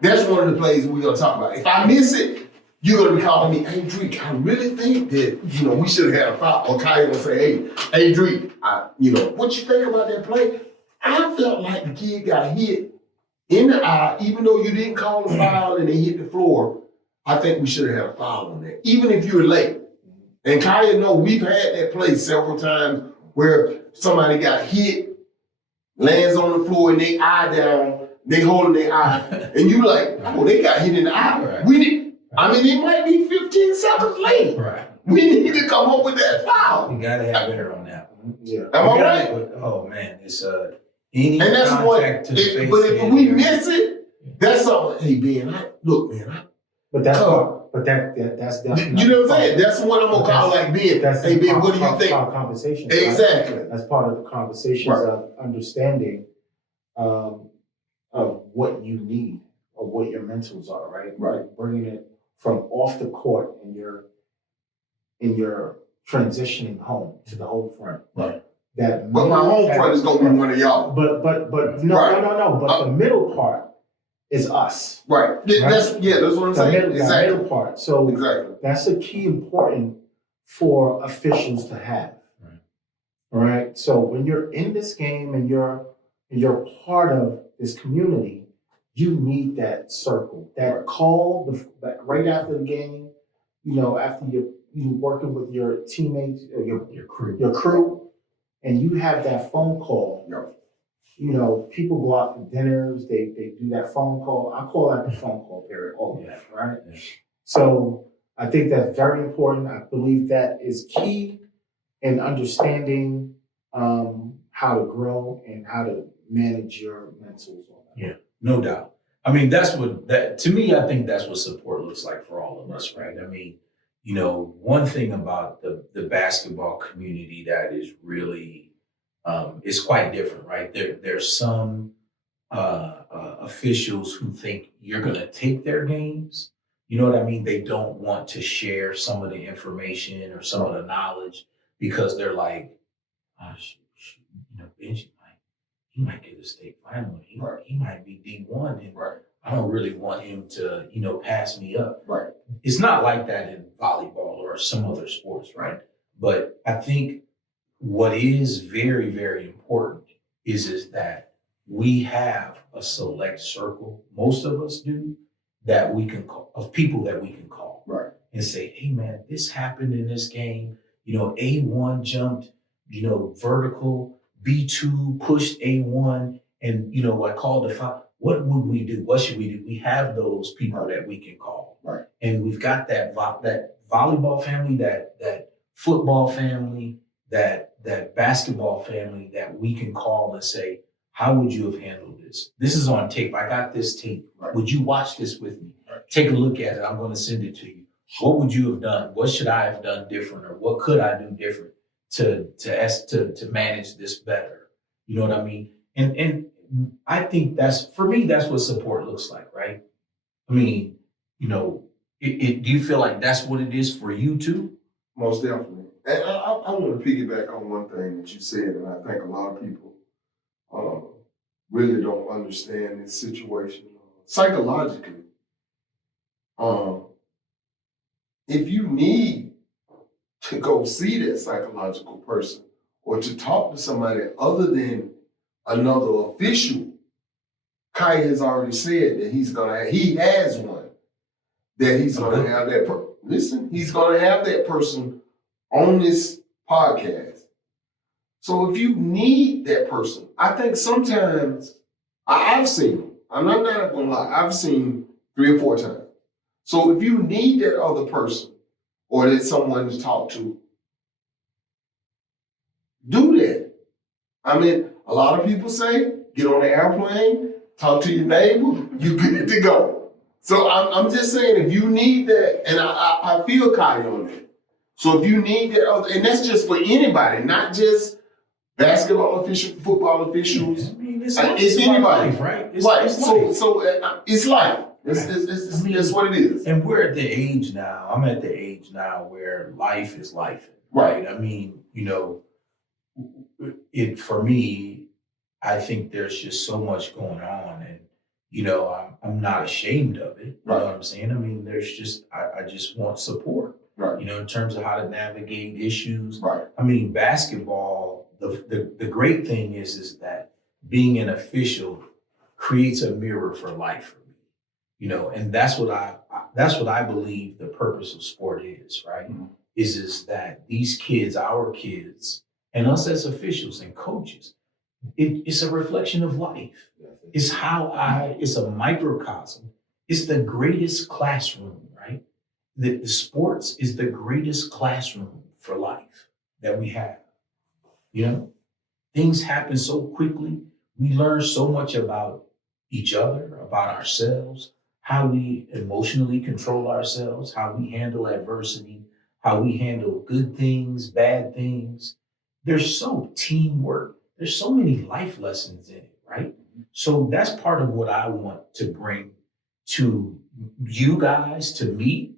that's one of the plays we're gonna talk about. If I miss it, you're gonna be calling me, hey Drake, I really think that we should have had a foul. Or Kyle gonna say, hey Drake, what you think about that play? I felt like the kid got hit in the eye, even though you didn't call the foul and they hit the floor. I think we should have had a foul on that, even if you're late. And Kaya know we've had that play several times where somebody got hit, lands on the floor and they eye down, they holding their eye, and you like, oh, they got hit in the eye. Right. It might be 15 seconds late. Right. We need to come up with that foul. You gotta have air on that one. Yeah. Am I right? Oh man, it's any And that's what, contact to the face. but if we miss it, that's something, hey Ben, But that's that's definitely. you know what I'm saying? That's what I'm gonna call like Ben. That's Hey Ben, what do you think? Part of conversation. Right? Exactly. That's part of the conversations Right. of understanding of what you need or what your mentals are, right? Right. Like bringing it from off the court in your transitioning home to the home front. Right. But But my home front is gonna be one of y'all. But no. But the middle part is us. Right. That's what I'm saying. The Exactly. middle part. So Exactly. that's a key important for officials to have. Right. All right. So when you're in this game and you're part of this community, you need that circle, that call right after the game. After you working with your teammates, or Your crew. your crew, and you have that phone call. Yep. People go out for dinners. They do that phone call. I call that the phone call period. All of that, right? Yeah. So I think that's very important. I believe that is key in understanding how to grow and how to manage your mentals. Yeah, no doubt. I mean, to me, I think that's what support looks like for all of us, right? I mean, one thing about the basketball community that is really, is quite different, right? There's some officials who think you're going to take their games. You know what I mean? They don't want to share some of the information or some of the knowledge because they're like, Benji he might get a state final. He might be D1, and I don't really want him to, pass me up. Right. It's not like that in volleyball or some other sports, right? But I think what is very, very important is that we have a select circle, most of us do, that we can call, of people that we can call. Right. And say, hey man, this happened in this game. A1 jumped, vertical, B2 pushed A1, and I called the foul. What would we do? What should we do? We have those people that we can call. Right. And we've got that volleyball family, that football family, that basketball family that we can call and say, how would you have handled this? This is on tape. I got this tape. Right. Would you watch this with me? Take a look at it. I'm going to send it to you. What would you have done? What should I have done different? Or what could I do different to manage this better? You know what I mean? And I think for me, that's what support looks like, right? I mean, do you feel like that's what it is for you too? Most definitely. And I want to piggyback on one thing that you said, and I think a lot of people really don't understand this situation. Psychologically, if you need to go see that psychological person or to talk to somebody other than another official, Kai has already said that he has one, that he's gonna have that he's gonna have that person on this podcast. So if you need that person, I think sometimes I've seen them. I'm not gonna lie, I've seen 3 or 4 times. So if you need that other person or that someone to talk to, do that. I mean, a lot of people say, get on the airplane, talk to your neighbor, you good to go. So I'm just saying, if you need that, and I feel Kai on that. So if you need that other, and that's just for anybody, not just basketball officials, football officials. I mean, it's anybody, life, right? It's right. life. So it's life. It's what it is. And we're at the age now. I'm at the age now where life is life, right? I mean, for me, I think there's just so much going on, and I'm not ashamed of it. You know what I'm saying? I mean, I just want support. Right. In terms of how to navigate issues. Right. I mean, basketball. The great thing is that being an official creates a mirror for life for me. And that's what I believe the purpose of sport is, right? Mm-hmm. Is that these kids, our kids, and us as officials and coaches, it's a reflection of life. It's it's a microcosm. It's the greatest classroom, right? The sports is the greatest classroom for life that we have. Things happen so quickly. We learn so much about each other, about ourselves, how we emotionally control ourselves, how we handle adversity, how we handle good things, bad things. There's so teamwork. There's so many life lessons in it, right? So that's part of what I want to bring to you guys, to me,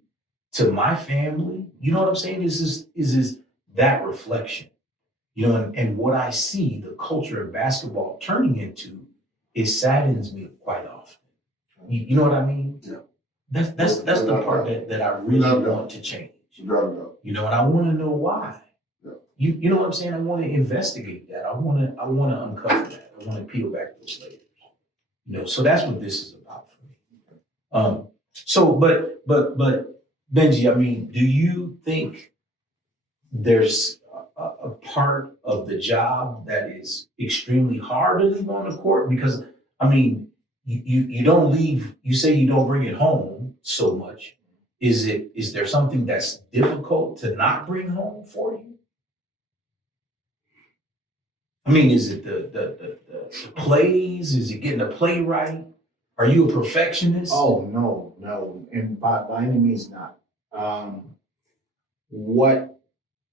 to my family. You know what I'm saying? Is that reflection. And what I see the culture of basketball turning into, it saddens me quite often. You know what I mean? Yeah. That's the part that I really want to change. And I want to know why. Yeah. You know what I'm saying? I want to investigate that. I want to uncover that. I want to peel back those layers. So that's what this is about for me. But Benji, I mean, do you think there's a part of the job that is extremely hard to leave on the court? Because I mean, you don't leave. You say you don't bring it home so much. Is there something that's difficult to not bring home for you? I mean, is it the plays? Is it getting the play right? Are you a perfectionist? Oh no, and by any means not.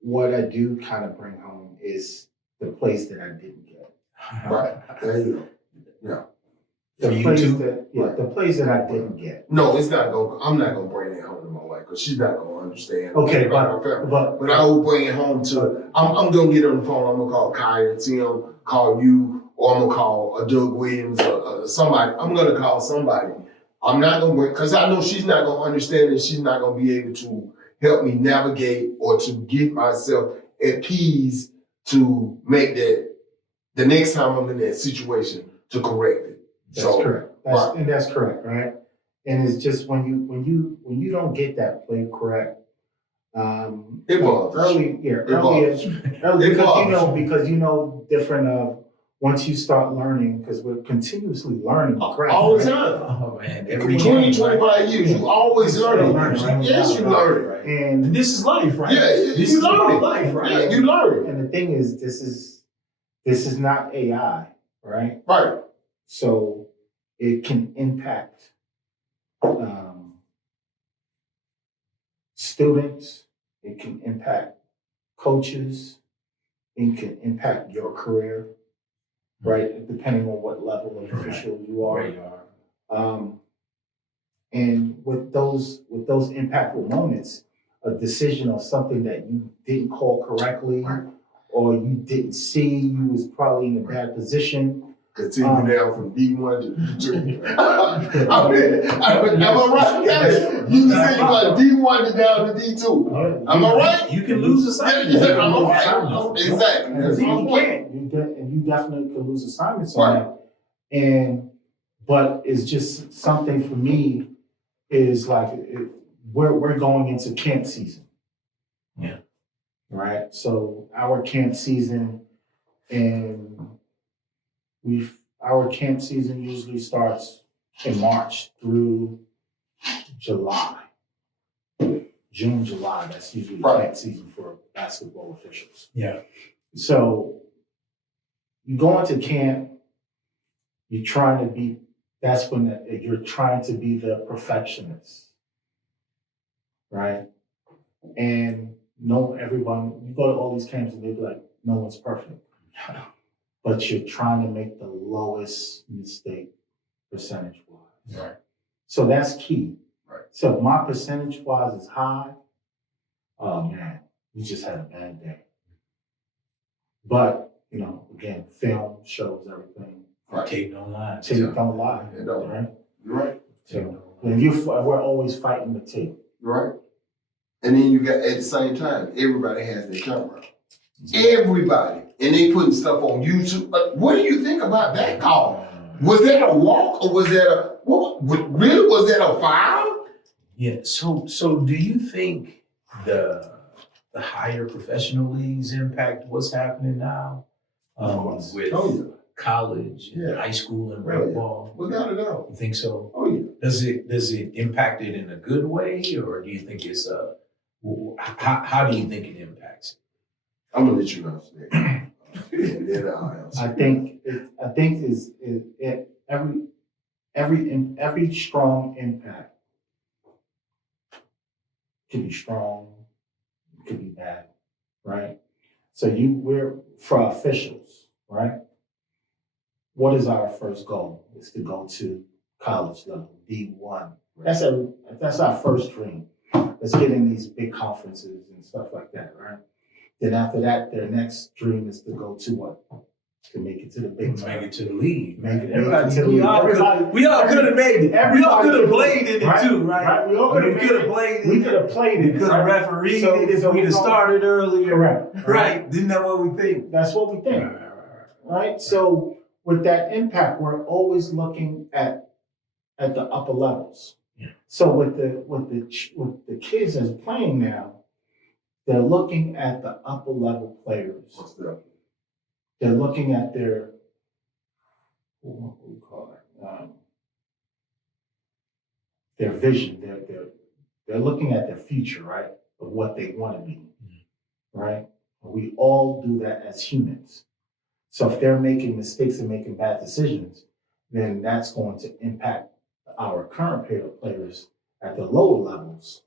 What I do kind of bring home is the place that I didn't get. Right. There you go. Yeah. The place that I didn't get. No, it's not going. I'm not gonna bring it home to my wife because she's not gonna understand. Okay, but I will bring it home to. I'm gonna get on the phone. I'm gonna call Kai and Tim, call you, or I'm gonna call a Doug Williams or somebody. I'm gonna call somebody. I'm not gonna bring because I know she's not gonna understand and she's not gonna be able to help me navigate or to get myself at peace to make that the next time I'm in that situation to correct it. That's correct. That's correct, right? And it's just when you don't get that play correct, it bothers. Early because different once you start learning, because we're continuously learning craft. All the time. Oh man, 20, 25 years, you always learning. Right? Yes, you learn. Right? And this is life, right? Yeah, this is about life, right? Yeah, you learn. And the thing is, this is not AI, right? Right. So it can impact students. It can impact coaches. It can impact your career. right? Depending on what level of official you Where are. you are. And with those impactful moments, a decision on something that you didn't call correctly, Right. or you didn't see, you was probably in a bad position. Continue down from D1 to D2. Am I right, guys? You can say you got D1 to down to D2. Am I right? You can lose assignments. Yeah, You can I'm lose right. assignments. Exactly. And That's you my point. can't. And you definitely could lose assignments on Right. that. But it's just something for me is like we're going into camp season. Yeah. Right. So our camp season, and our camp season usually starts in March through July. June, July, that's usually Right. camp season for basketball officials. Yeah. So you go into camp, you're trying to be, that's when you're trying to be the perfectionist, right? And everyone, you go to all these camps and they're like, no one's perfect. But you're trying to make the lowest mistake percentage-wise. Right. So that's key. Right. So if my percentage-wise is high, oh man, you just had a bad day. But, again, film shows everything. Right. Tape don't lie. Tape don't lie, It don't. right? You're right. Tape don't lie. And we're always fighting the tape. You're right. And then you got, at the same time, everybody has their camera. Everybody. And they putting stuff on YouTube. What do you think about that call? Was that a walk or was that really, was that a foul? Yeah. So do you think the higher professional leagues impact what's happening now with college, and high school, and rec ball? Without a doubt. You think so? Oh yeah. Does it impact it in a good way, or do you think it's how do you think it impacts it? I'm gonna let you answer that. And then I'll answer. I think is every strong impact can be strong, could be bad, right? So we're for officials, right? What is our first goal? Is to go to college level, D1. That's our first dream. Let's get in these big conferences and stuff like that, right? Then after that, their next dream is to go to what? To make it to the big time. Make it to the league. Make it Everybody, to the we league. all could have made it. We all could have played in it too, right? We all could have played in We it. could have played it. We could have refereed it if we'd have started earlier. Correct. Right. Isn't that what we think? That's what we think. Right? So with that impact, we're always looking at the upper levels. Yeah. So with the kids that's playing now, they're looking at the upper level players. What's that? They're looking at their, what do we call it? Their vision. They're looking at their future, right? Of what they want to be, right? We all do that as humans. So if they're making mistakes and making bad decisions, then that's going to impact our current players at the lower levels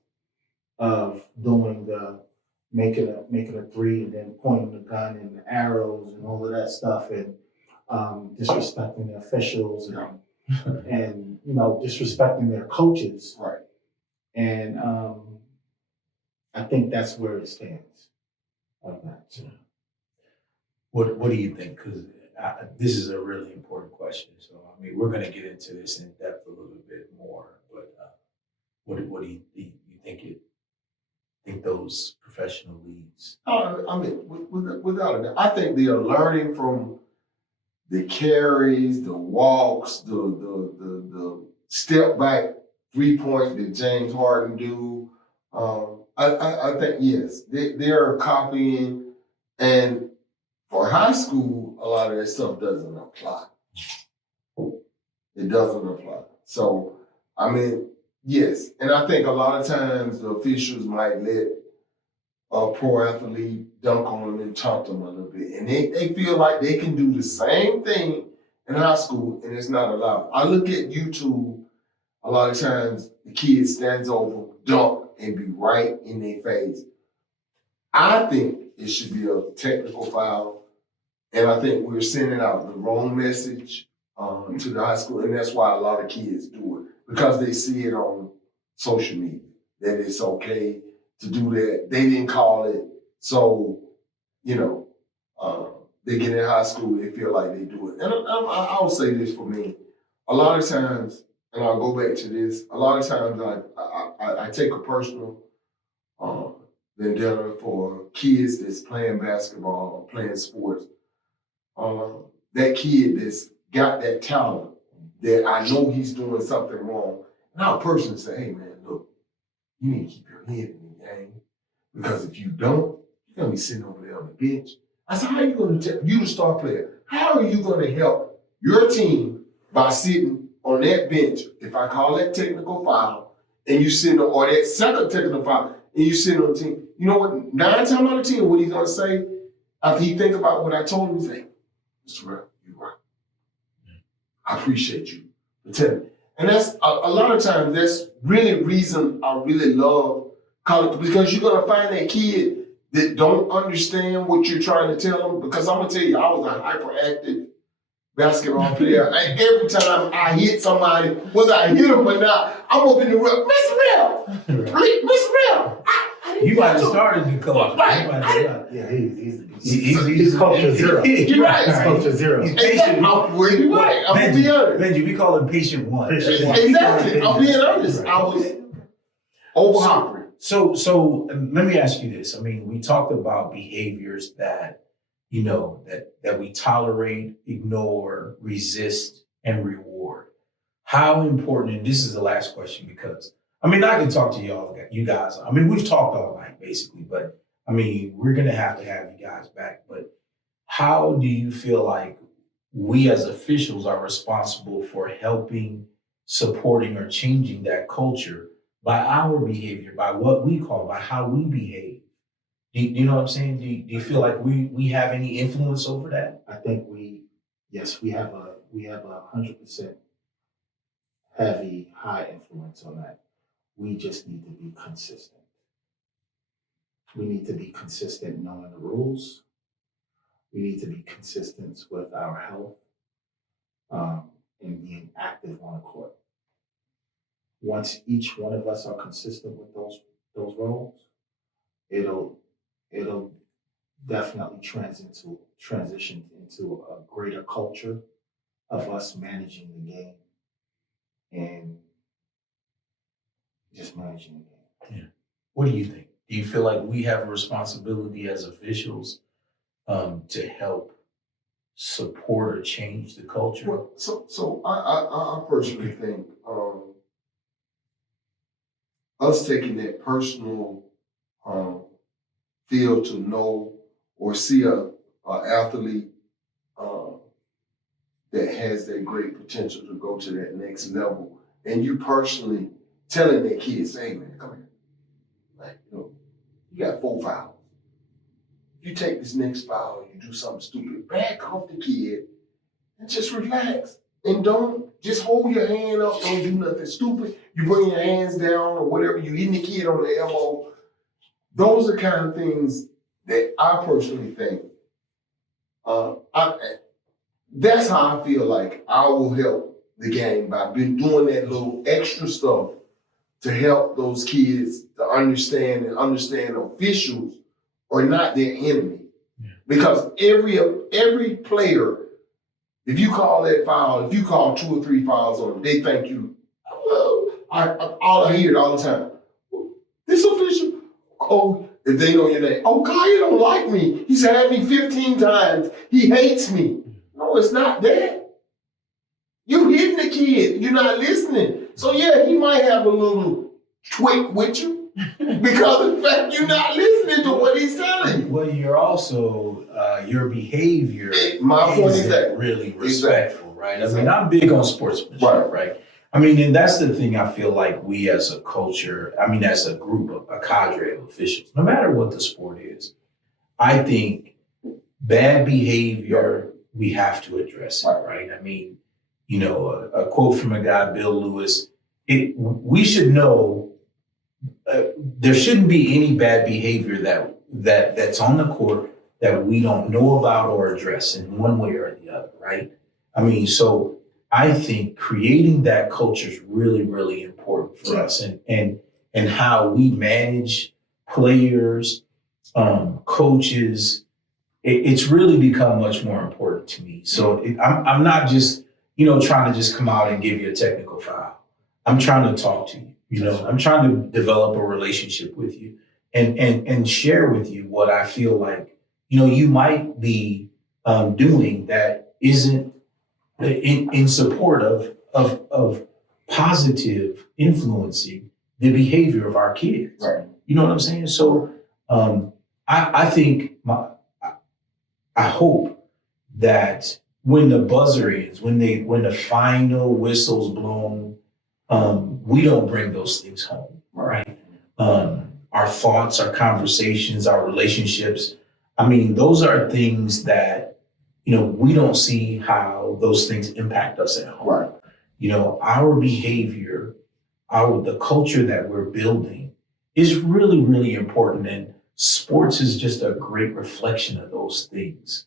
of doing making a three and then pointing the gun and the arrows and all of that stuff, and disrespecting the officials and disrespecting their coaches. Right. And I think that's where it stands. Like that. So. What do you think? Because this is a really important question. So I mean, we're going to get into this in depth a little bit more. But what do you think? You think those professional leagues? I mean, without a doubt, I think they are learning from the carries, the walks, the step back 3-point that James Harden do. I think yes, they are copying, and for high school, a lot of that stuff doesn't apply. It doesn't apply. So I mean, yes, and I think a lot of times the officials might let a pro athlete dunk on them and taunt them a little bit. And they feel like they can do the same thing in high school and it's not allowed. I look at YouTube, a lot of times the kid stands over, dunk, and be right in their face. I think it should be a technical foul And I think we're sending out the wrong message to the high school. And that's why a lot of kids do it, because they see it on social media, that it's okay to do that. They didn't call it. So, you know, they get in high school, they feel like they do it. And I'll say this for me. A lot of times, and I'll go back to this, a lot of times I take a personal vendetta for kids that's playing basketball or playing sports. That kid that's got that talent that I know he's doing something wrong. And I'll personally say, hey man, look, you need to keep your head in the game, because if you don't, you're gonna be sitting over there on the bench. I said, how are you gonna tell you the star player? How are you gonna help your team by sitting on that bench? If I call that technical foul and you sitting on, or that second technical foul and you sitting on the team, you know what? 9 times out of 10, what he's gonna say after he think about what I told him, he say, Mr. Rep, you're right. I appreciate you for telling me. And that's a lot of times, that's really the reason I really love college, because you're gonna find that kid that don't understand what you're trying to tell them. Because I'm gonna tell you, I was a hyperactive basketball player. And every time I hit somebody, whether I hit them or not, I'm up in the room, Mr. Rep, Mr. Rep. You might have started the coach. Right. Yeah, he's culture zero. You're right. He's culture zero. Exactly. I'm really right. I'm gonna be honest. Benji, we call him patient one. Exactly. I'm being honest. I was over. So let me ask you this. I mean, we talked about behaviors that, you know, that we tolerate, ignore, resist, and reward. How important, and this is the last question, because I mean, I can talk to you guys. I mean, we've talked all night basically, but I mean, we're gonna have you guys back. But how do you feel like we as officials are responsible for helping, supporting, or changing that culture by our behavior, by what we call, by how we behave? Do you know what I'm saying? Do you feel like we have any influence over that? I think we have a 100% heavy, high influence on that. We just need to be consistent. We need to be consistent knowing the rules. We need to be consistent with our health and being active on the court. Once each one of us are consistent with those roles, it'll definitely transition into a greater culture of us managing the game and just managing the game. Yeah. What do you think? Do you feel like we have a responsibility as officials to help support or change the culture? Well, so I personally think us taking that personal feel to know or see a athlete that has that great potential to go to that next level, and you personally telling that kid, say, hey man, come here. Like, you know, you got 4 fouls. If you take this next foul and you do something stupid, back off the kid and just relax. And don't just hold your hand up, don't do nothing stupid. You bring your hands down or whatever, you hitting the kid on the elbow. Those are kind of things that I personally think, that's how I feel like I will help the game, by doing that little extra stuff to help those kids to understand officials are not their enemy. Yeah. Because every player, if you call that foul, if you call 2 or 3 fouls on them, they think you, well, I hear it all the time. This official, oh, if they know your name, oh, Kaya don't like me. He's had me 15 times. He hates me. No, it's not that. You hitting the kid. You're not listening. So yeah, he might have a little twit with you because of the fact you're not listening to what he's telling you. Well, you're also, your behavior my point is that really respectful, right? I mean, I'm big on sportsmanship, right? I mean, and that's the thing I feel like we as a culture, I mean, as a group, a cadre of officials, no matter what the sport is, I think bad behavior, we have to address it, right? I mean, you know, a quote from a guy, Bill Lewis, we should know there shouldn't be any bad behavior that's on the court that we don't know about or address in one way or the other, right? I mean, so I think creating that culture is really, really important for us, and how we manage players, coaches. It's really become much more important to me. So I'm not just, trying to just come out and give you a technical foul. I'm trying to talk to you. I'm trying to develop a relationship with you and share with you what I feel like, you might be doing that isn't in support of positive influencing the behavior of our kids. Right. You know what I'm saying? So I think I hope that when the buzzer is, when the final whistle's blown, we don't bring those things home, right? Our thoughts, our conversations, our relationships. I mean, those are things that, we don't see how those things impact us at home. Right. Our behavior, the culture that we're building is really, really important. And sports is just a great reflection of those things.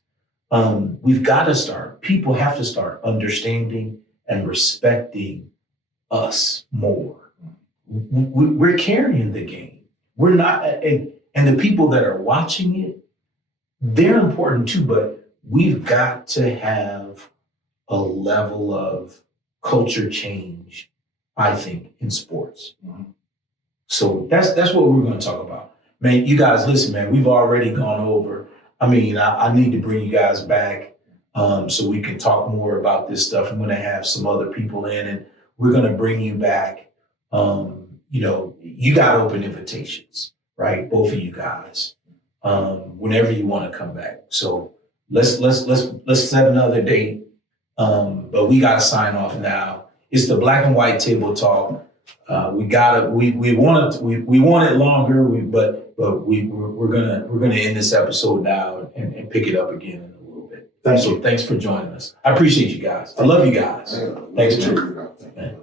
We've got to people have to start understanding and respecting us more. We're carrying the game. We're not, and the people that are watching it, they're important too, but we've got to have a level of culture change, I think, in sports. Mhm. So that's what we're going to talk about. Man, you guys, listen, man, we've already gone over. I mean, I need to bring you guys back so we can talk more about this stuff. I'm going to have some other people in, and we're going to bring you back. You got open invitations, right? Both of you guys, whenever you want to come back. So let's set another date. But we got to sign off now. It's the Black and White Table Talk. We want it longer, but we're gonna end this episode now and pick it up again in a little bit. Thanks for joining us. I appreciate you guys. I love you guys. Thanks, man.